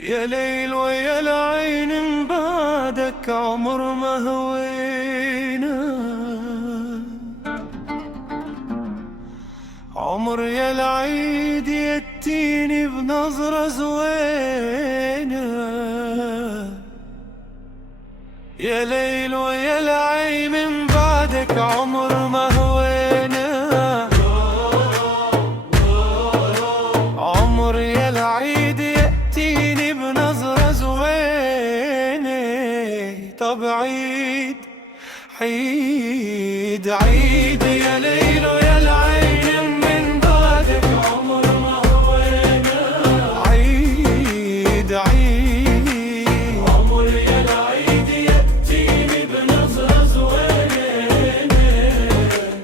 يا ليل ويا العين من بعدك عمر ما هوينا، عمر يا العيد يتيني بنظرة زوينة. يا ليل ويا العين من بعدك عمر ما هوينا، عمر يا العيد يأتيني بنظرة زوينة. طب عيد عيد عيد يا ليل ويا العين من بعدك عمر ما هوينا، عيد عيد عمر يا العيد يأتيني بنظرة زوينة.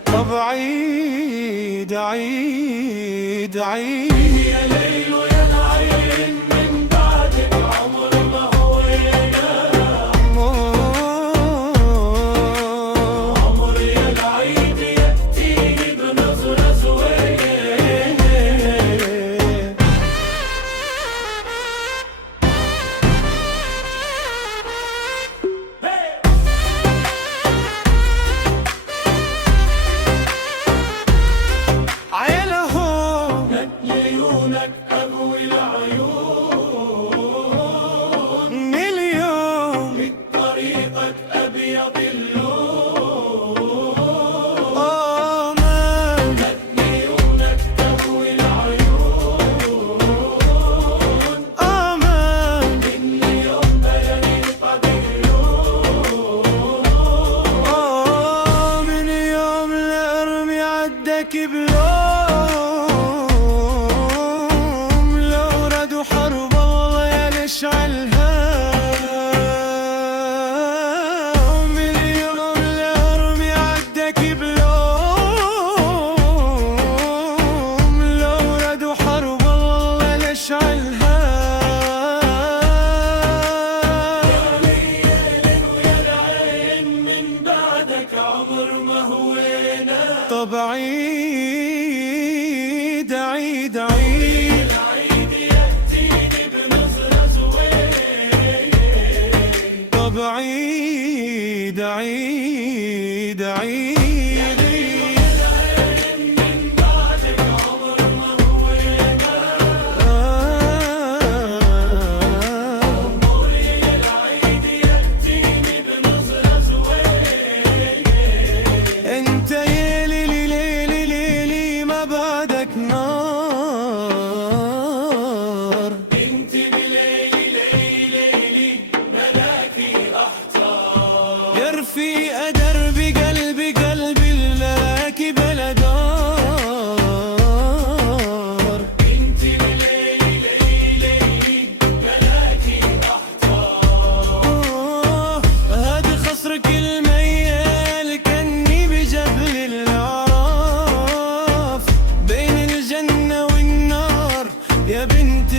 طب عيد عيد عيد يا ليل ويا العين من بعدك عمر ما هوينا، عمر يا العيد يأتيني بنظرة زوينة. عيلهم عيونك أبوي العيون، اليوم بطريقك أبيض اللون. آمن عيونك أبوي العيون، آمن اليوم بيني قديون. من يوم لأرمي عدك بلوم، لو ردوا حرب الله يشعلها. من يوم لأرمي عدك بلوم، لو ردوا حرب الله يشعلها. يا ليل ويا العين من بعدك عمر ما هوينا. طب عيد عيد عيد العيد يأتيني بنظرة زوينة. طب عيد عيد عيد يا ليل ويا العين من بعدك عمر ما هوينا، عمر يا العيد يأتيني بنظرة زوينة. انت يا ليلي ليلي ليلي ما بعدك نار، انت بليلي ليلي ليلي ملاكي احتار. يا رفيقة دربي قلبي قلبي لك بلدار، انت بليلي ليلي ليلي ملاكي احتار. هادي خصرك الميال كني بجبل الأعراف، بين الجنة والنار يا بنت